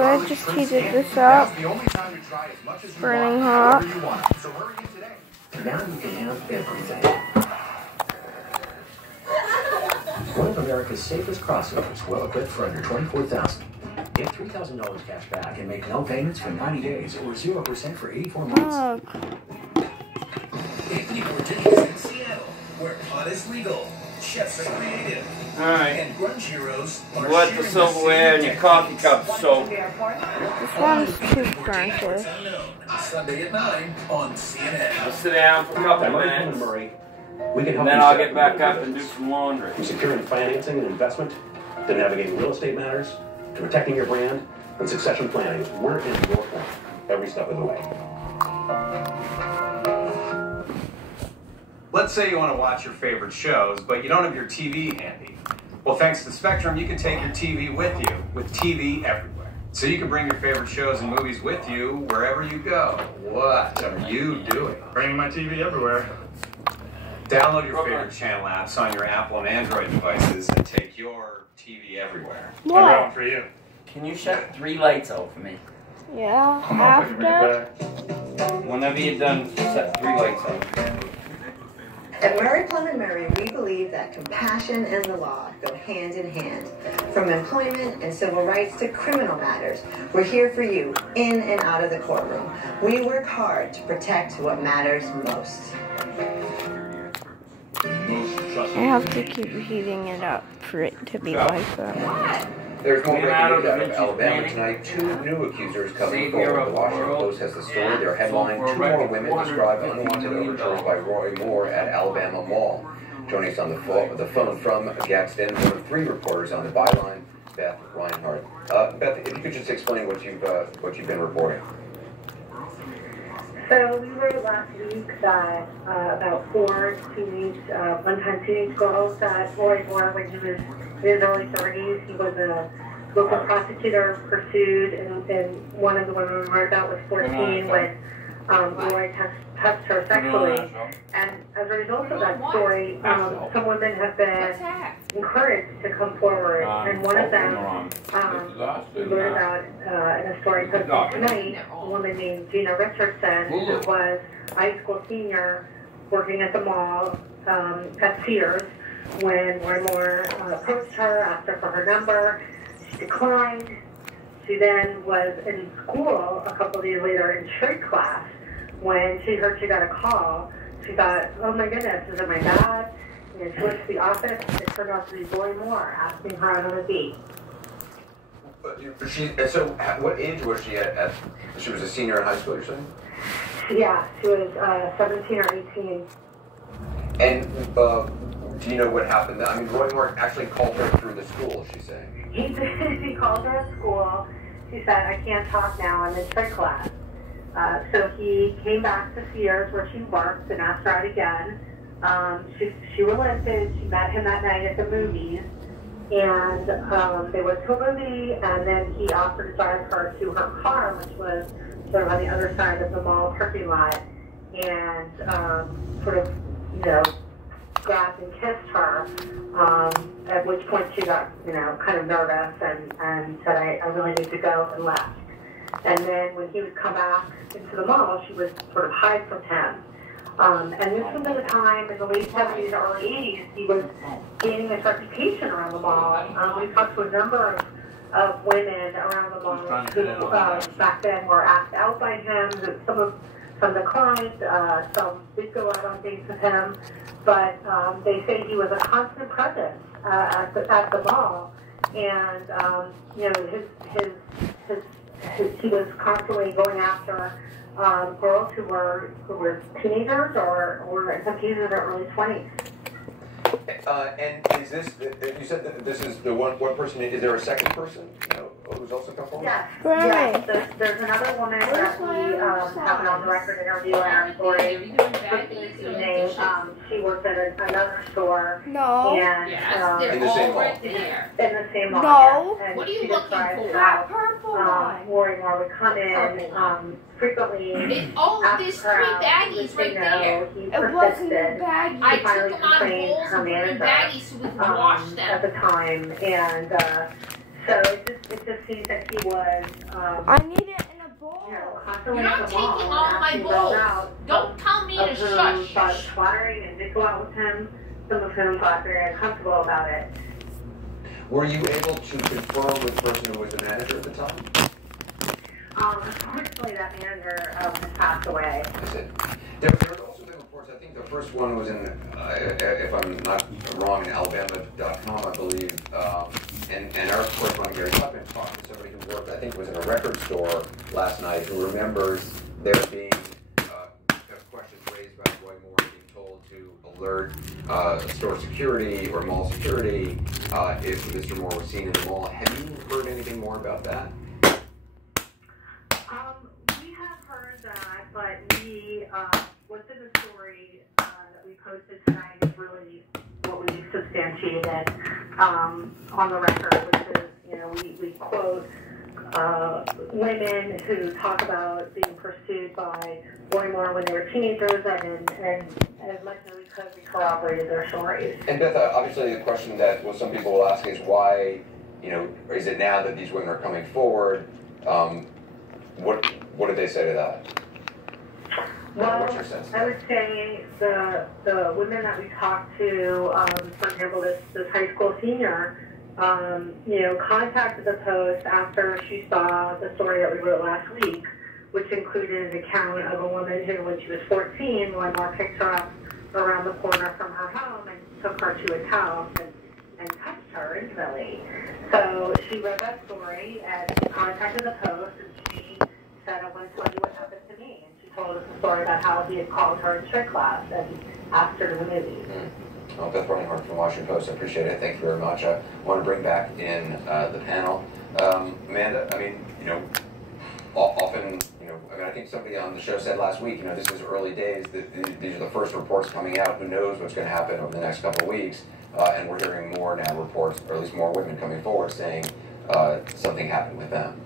I just heated this up. It's burning hot. Now you can have everything. One of America's safest crossovers, well equipped for under $24,000. Get $3,000 cash back and make no payments for 90 days or 0% for 84 months. Anthony Bourdain in Seattle, where pot is legal, chefs are creative, and grunge heroes are Let the silverware and your coffee cups soak. This one's too burnt. Sunday at 9 on CNN. I'll sit down for a couple minutes, and then I'll get back up and do some laundry. From securing financing and investment, to navigating real estate matters, to protecting your brand, and succession planning, we're in your corner every step of the way. Let's say you want to watch your favorite shows, but you don't have your TV handy. Well, thanks to Spectrum, you can take your TV with you, with TV everywhere. So you can bring your favorite shows and movies with you wherever you go. What are you doing? Bringing my TV everywhere. Download your favorite channel apps on your Apple and Android devices and take your TV everywhere. I got one for you. Can you shut 3 lights out for me? Yeah, After? Whenever you're done, set 3 lights out. At Murray Plum & Murray, we believe that compassion and the law go hand in hand. From employment and civil rights to criminal matters, we're here for you, in and out of the courtroom. We work hard to protect what matters most. I have to keep heating it up for it to be like that. There's more breaking news out of Alabama tonight. 2 new accusers coming forward. The Washington Post has the story. Their headline, 2 more women describe unwanted overtures by Roy Moore at Alabama Mall. Joining us on the phone from Gadsden, one of 3 reporters on the byline, Beth Reinhardt. Beth, if you could just explain what you've been reporting. So we wrote last week that about 4 one-time teenage girls that Roy Moore, when he was in his early 30s, he was a local prosecutor pursued, and one of the women we wrote about was 14 when Roy touched her sexually. And as a result of that story, some women have been encouraged to come forward, and one of them we wrote about in a story posted tonight, a woman named Gina Richardson, who was a high school senior working at the mall at Sears when Roy Moore approached her, asked her for her number. She declined. She then was in school a couple of days later in trade class. When she heard she got a call, she thought, oh my goodness, is it my dad? And she went to the office. It turned out to be Roy Moore asking her out on a date. So what age was she at? She was a senior in high school, you're saying? Yeah, she was 17 or 18. And do you know what happened? I mean, Roy Moore actually called her through the school, she's saying. He did. He called her at school. She said, I can't talk now, I'm in trade class. So he came back to Sears where she worked and asked her out again. She relented. She met him that night at the movies. And they went to a movie, and then he offered to drive her to her car, which was sort of on the other side of the mall parking lot, and sort of, grabbed and kissed her, at which point she got, kind of nervous and said, I really need to go, and left. And then when he would come back into the mall, she would sort of hide from him. And this was at a time in the late 70s, early 80s, he was gaining his reputation around the mall. We talked to a number of women around the mall who back then were asked out by him. Some declined, some did go out on dates with him, but they say he was a constant presence at the mall. And, he was constantly going after girls who were teenagers or were in some cases in their early 20s. And is this, you said that this is the one person, is there a second person who's also come forward? Yes. Right. Yes. There's another woman that we have an on-the-record interview in our story. She works at another store. No. And, in the same mall. In the same mall. No. Yes. And What are you she looking describes for? how, Purple one. Roy Moore would come in frequently. There's 3 baggies right there. He It wasn't a persisted. baggie. I She finally took them out of complained bowls her and put them in manager baggies so we could wash at them. the time, and So it just seems that he was, I need it in a bowl. constantly You're at not the mall taking and all my asking bowls. out. Don't tell me to Of whom shush. thought flattering and did go out with him. Some of whom thought very uncomfortable about it. Were you able to confirm with the person who was the manager at the time? Unfortunately, that manager has passed away. That's it. There have also been reports, I think the first one was in, if I'm not wrong, in Alabama.com, I believe, and our correspondent Gary Putman talked to somebody who worked, I think it was in a record store last night, who remembers there being questions raised about Roy Moore being told to alert store security or mall security if Mr. Moore was seen in the mall. Have you heard anything more about that? We have heard that, but what's in the story that we posted tonight is really what we substantiated on the record, which is, we quote women who talk about being pursued by Roy Moore when they were teenagers, and as much as we could, we corroborated their stories. And Beth, obviously the question that some people will ask is why, is it now that these women are coming forward? What did they say to that? Well, what's your sense? I would say the women that we talked to, for example, this high school senior, contacted the Post after she saw the story that we wrote last week, which included an account of a woman who, when she was 14, Roy Moore picked her up around the corner from her home and took her to his house and touched her intimately. So she read that story and she contacted the Post, and she said, I want to tell you what happened to me. And she told us the story about how he had called her in trick class and asked her to the movies. Well, Beth Reinhardt from Washington Post, I appreciate it. Thank you very much. I want to bring back in the panel. Amanda, often, I think somebody on the show said last week, this is early days. These are the first reports coming out. Who knows what's going to happen over the next couple of weeks? And we're hearing more now reports, or at least more women coming forward saying something happened with them.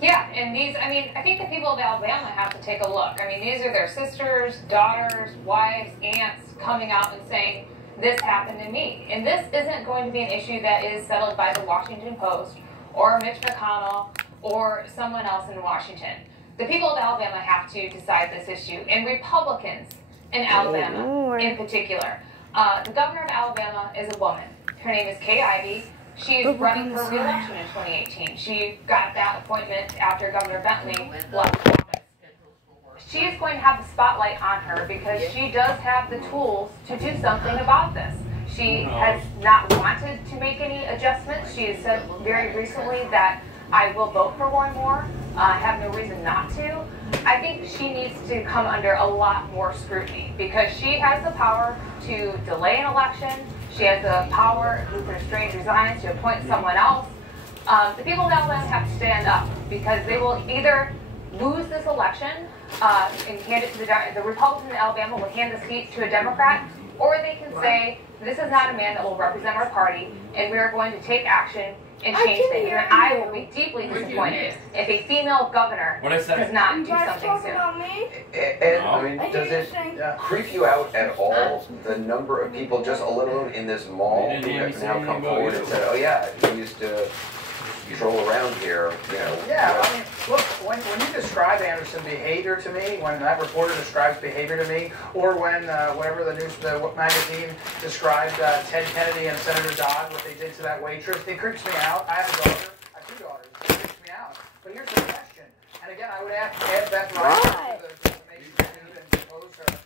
Yeah, and I think the people of Alabama have to take a look. These are their sisters, daughters, wives, aunts coming out and saying, this happened to me. And this isn't going to be an issue that is settled by the Washington Post or Mitch McConnell or someone else in Washington. The people of Alabama have to decide this issue, and Republicans in Alabama in particular. The governor of Alabama is a woman. Her name is Kay Ivey. She is running for re-election in 2018. She got that appointment after Governor Bentley left office. She is going to have the spotlight on her because she does have the tools to do something about this. She has not wanted to make any adjustments. She has said very recently that I will vote for Roy Moore. I have no reason not to. I think she needs to come under a lot more scrutiny because she has the power to delay an election. She has the power, Luther Strange resigns, to appoint someone else. The people of Alabama have to stand up because they will either lose this election and hand it to the Republicans in Alabama will hand the seat to a Democrat, or they can say, this is not a man that will represent our party, and we are going to take action and change things. And I will be deeply disappointed if a female governor does not do something soon. Ed, does it creep you out at all, the number of people just alone in this mall who have now come forward and said, oh yeah, he used to stroll around here, Yeah, look, when you describe Anderson's behavior to me, when that reporter describes behavior to me, or when whatever the magazine described Ted Kennedy and Senator Dodd, what they did to that waitress, it creeps me out. I have a daughter, I have 2 daughters, it creeps me out. But here's the question, and again, I would ask Ed Beth Ryan to make sure and propose her.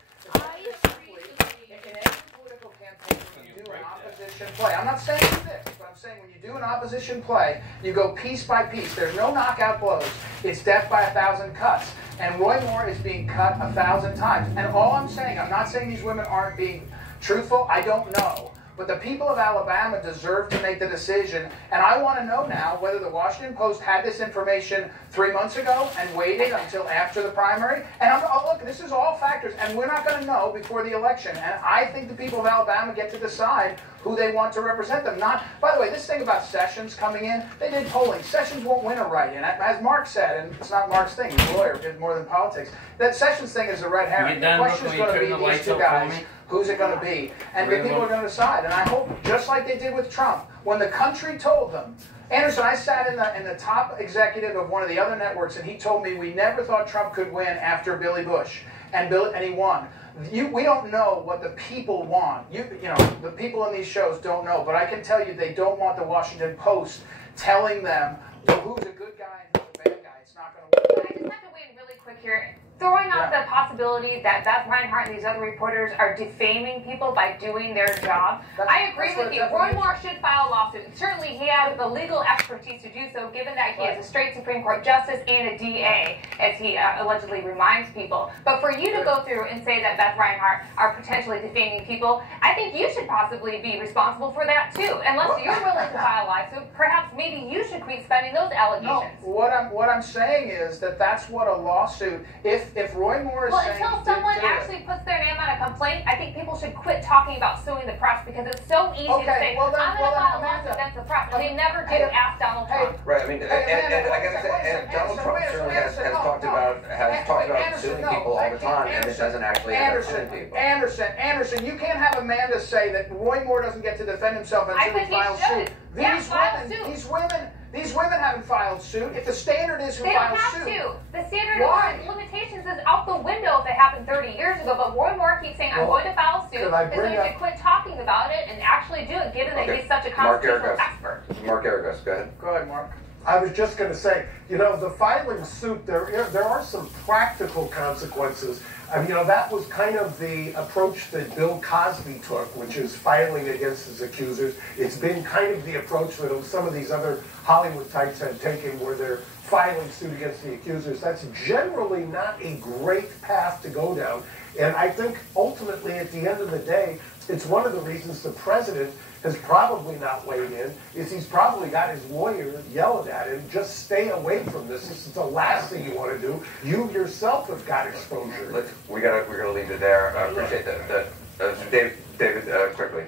In any political campaign, when you do an opposition play, I'm not saying this, but I'm saying when you do an opposition play, you go piece by piece. There's no knockout blows. It's death by 1,000 cuts. And Roy Moore is being cut 1,000 times. And all I'm saying, I'm not saying these women aren't being truthful. I don't know. But the people of Alabama deserve to make the decision. And I want to know now whether the Washington Post had this information 3 months ago and waited until after the primary. And look, this is all factors. And we're not going to know before the election. And I think the people of Alabama get to decide who they want to represent them. By the way, this thing about Sessions coming in, they did polling. Sessions won't win a write-in. As Mark said, and it's not Mark's thing, he's a lawyer, did more than politics. That Sessions thing is a red herring. The question is going to be these 2 guys. Who's it going to be? And the people are going to decide. And I hope, just like they did with Trump, when the country told them, Anderson, I sat in the top executive of one of the other networks, and he told me we never thought Trump could win after Billy Bush, and he won. We don't know what the people want. You know, the people in these shows don't know, but I can tell you they don't want the Washington Post telling them, well, who's a good guy and who's a bad guy. It's not going to work. I just have to weigh in really quick here. Throwing out the possibility that Beth Reinhart and these other reporters are defaming people by doing their job. I agree with you. Roy Moore should file a lawsuit. Certainly he has the legal expertise to do so, given that he is a straight Supreme Court justice and a DA, as he allegedly reminds people. But for you to go through and say that Beth Reinhart are potentially defaming people, I think you should possibly be responsible for that too. Unless you're willing to file a lawsuit, perhaps maybe you should quit spending those allegations. No, what I'm saying is that that's what a lawsuit, if Roy Moore is saying... Well, until someone actually puts their name on a complaint, I think people should quit talking about suing the press, because it's so easy to say, I'm going to file a lawsuit against the press. They never do. Ask Donald Trump. Right, I mean, and I gotta say, Donald Trump certainly has talked about suing people all the time, and it doesn't actually end up suing people. Anderson, you can't have Amanda say that Roy Moore doesn't get to defend himself until he files suit. These women haven't filed suit. If the standard is who files suit. They don't have to. The standard of limitations is out the window if it happened 30 years ago. But Roy Moore keeps saying, I'm going to file suit. So you should quit talking about it and actually do it, given that he's such a constitutional expert. Mark Geragos, go ahead. Go ahead, Mark. I was just going to say, you know, the filing suit, there are some practical consequences. I mean, you know, that was kind of the approach that Bill Cosby took, which is filing against his accusers. It's been kind of the approach that some of these other Hollywood types have taken, where they're filing suit against the accusers. That's generally not a great path to go down. And I think ultimately, at the end of the day, it's one of the reasons the president has probably not weighed in, is he's probably got his lawyer yelling at him, just stay away from this. This is the last thing you want to do. You yourself have got exposure. We're gonna leave it there. I appreciate that. David, quickly.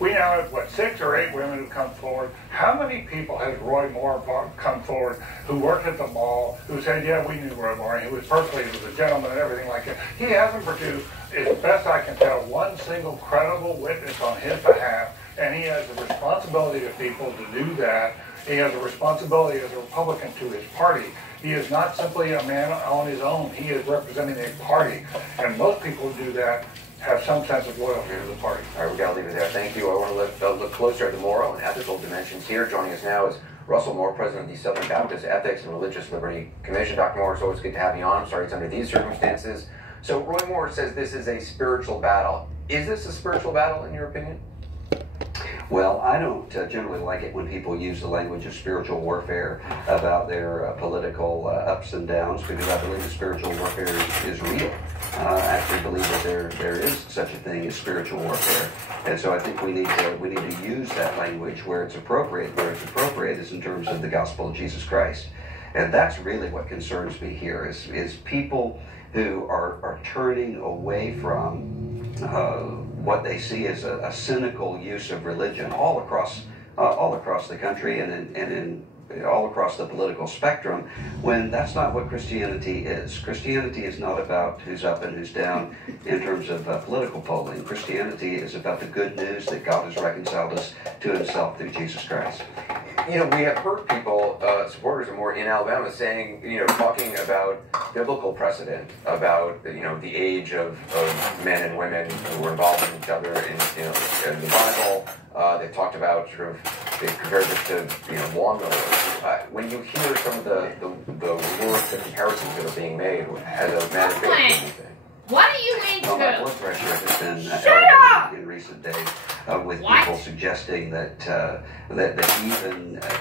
We now have, what, 6 or 8 women who come forward. How many people has Roy Moore come forward who worked at the mall, who said, yeah, we knew Roy Moore, he was perfectly, he was a gentleman and everything like that. He hasn't produced, as best I can tell, one single credible witness on his behalf, and he has a responsibility to people to do that. He has a responsibility as a Republican to his party. He is not simply a man on his own. He is representing a party, and most people who do that have some sense of loyalty to the party. All right, we got to leave it there. Thank you. I want to look closer at the moral and ethical dimensions here. Joining us now is Russell Moore, president of the Southern Baptist Ethics and Religious Liberty Commission. Dr. Moore, it's always good to have you on. I'm sorry it's under these circumstances. So Roy Moore says this is a spiritual battle. Is this a spiritual battle, in your opinion? Well, I don't generally like it when people use the language of spiritual warfare about their political ups and downs, because I believe that spiritual warfare is real. I actually believe that there is such a thing as spiritual warfare, and so I think we need to use that language where it's appropriate. Where it's appropriate is in terms of the gospel of Jesus Christ, and that's really what concerns me here is people who are turning away from what they see as a cynical use of religion all across the country and all across the political spectrum, when that's not what Christianity is. Christianity is not about who's up and who's down in terms of political polling. Christianity is about the good news that God has reconciled us to himself through Jesus Christ. You know, we have heard people, supporters of Moore in Alabama, saying, you know, talking about biblical precedent, about, you know, the age of men and women who were involved in each other in the Bible. They talked about they compared this to, you know, lawnmowers. When you hear some of the words and comparisons that are being made as a man of faith, what are you into? Well, my blood pressure has been elevated in recent days with people suggesting that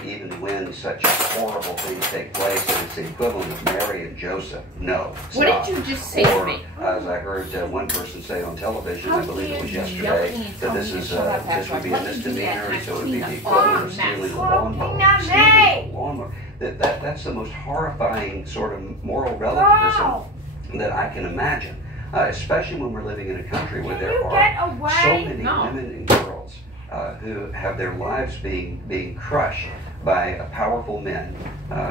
even when such horrible things take place, that it's the equivalent of Mary and Joseph. No, it's what not. Did you just say to me? As I heard one person say on television, I believe it was yesterday, that this would be a misdemeanor, and so it would be the equivalent of stealing a lawnmower. That's the most horrifying sort of moral relativism that I can imagine. Especially when we're living in a country where there are so many women and girls who have their lives being crushed by powerful men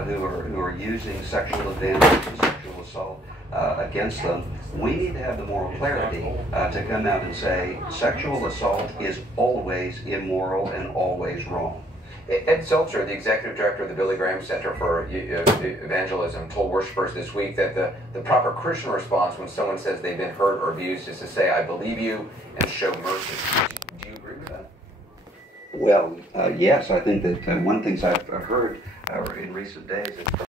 who are using sexual advantage and sexual assault against them, we need to have the moral clarity to come out and say sexual assault is always immoral and always wrong. Ed Seltzer, the executive director of the Billy Graham Center for Evangelism, told worshipers this week that the proper Christian response when someone says they've been hurt or abused is to say, I believe you, and show mercy. Do you agree with that? Well, yes, I think that one of the things I've heard in recent days is